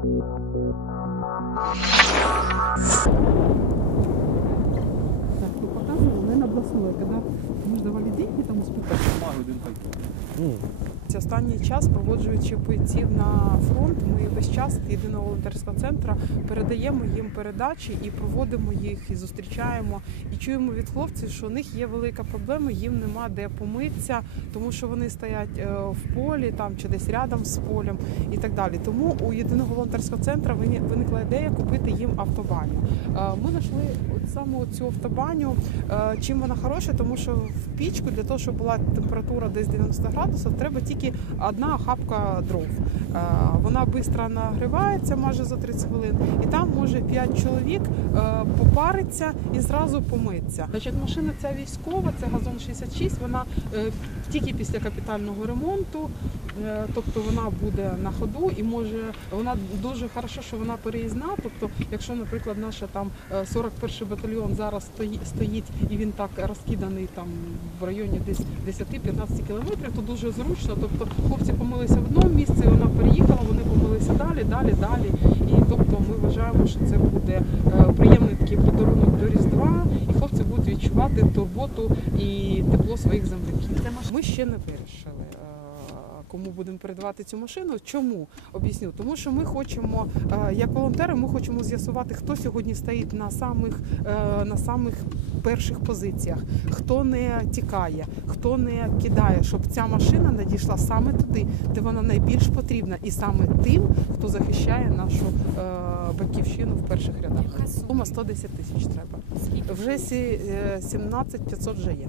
Так, ну показывала, наверное, областное, когда мы же давали деньги там успехать. Останній час, проводжуючи бойців на фронт, ми весь час від єдиного волонтерського центру передаємо їм передачі і проводимо їх, і зустрічаємо. І чуємо від хлопців, що у них є велика проблема, їм нема де помитися, тому що вони стоять е, в полі там чи десь рядом з полем і так далі. Тому у єдиного волонтерського центру виникла ідея купити їм автобаню. Е, Ми знайшли саме цю автобаню. Е, Чим вона хороша, тому що в пічку для того, щоб була температура десь 90 градусів, треба тільки одна хапка дров. Е, Вона швидко нагрівається майже за 30 хвилин, і там може 5 чоловік е, попариться і зразу помитися. Значить, машина ця військова, це газон 66, Вона е, тільки після капітального ремонту. Е, Тобто вона буде на ходу і може вона дуже хорошо, що вона переїзна. Тобто, якщо, наприклад, наша там е, 41 батальйон зараз стоїть і він так розкиданий там в районі десь 10-15 кілометрів, то дуже зручно. Тобто хлопці помилися в одному місці, вона переїхала, вони помилися далі, далі, далі. Ми вважаємо, що це буде е, приємний такий подарунок до Різдва, і хлопці будуть відчувати турботу і тепло своїх земляків. Ми ще не вирішили. Кому будемо передавати цю машину? Чому об'ясню? Тому що ми хочемо, е, як волонтери, ми хочемо з'ясувати, хто сьогодні стоїть на самих е, на самих перших позиціях, хто не тікає, хто не кидає, щоб ця машина надійшла саме туди, де вона найбільш потрібна, і саме тим, хто захищає нашу е, батьківщину в перших рядах. Сума? Сума 110 тисяч треба. Вже сі- е, 17 500 вже є.